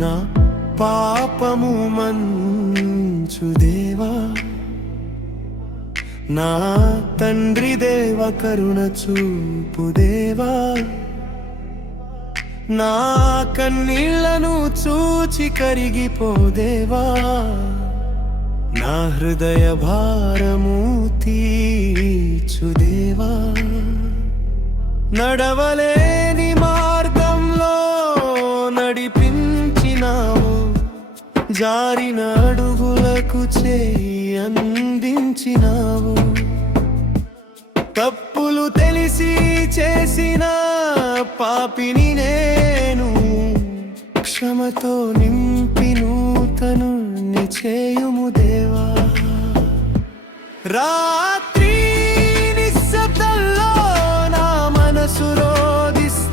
నా పాపము మంచు దేవా. నా తండ్రి దేవ కరుణ చూపు దేవా. నా కన్నీళ్ళను చూచి కరిగిపోదేవా నా హృదయ భారము తీర్చుదేవా నడవలేని మార్గంలో నడిపించినావు జారిన అడుగులకు చేయి అందించినావు. తప్పులు తెలిసి చేసిన పాపిని నేను క్షమతో నింపి నూతను చేయుము దేవా. రాత్రి నిశ్శబ్దంలో నా మనసు రోదిస్తే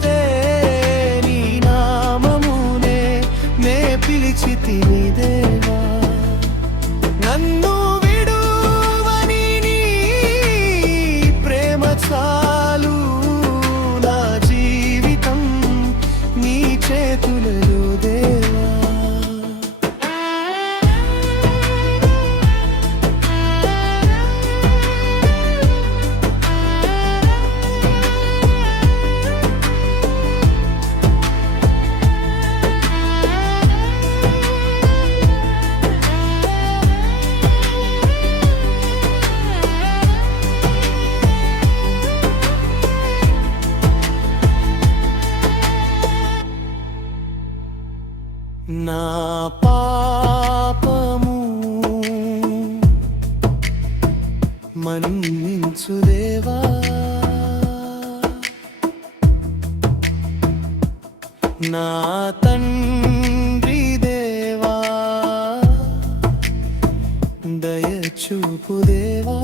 పాపము మన్నించు దేవా. నా తండ్రి దేవా దయచూపు దేవా.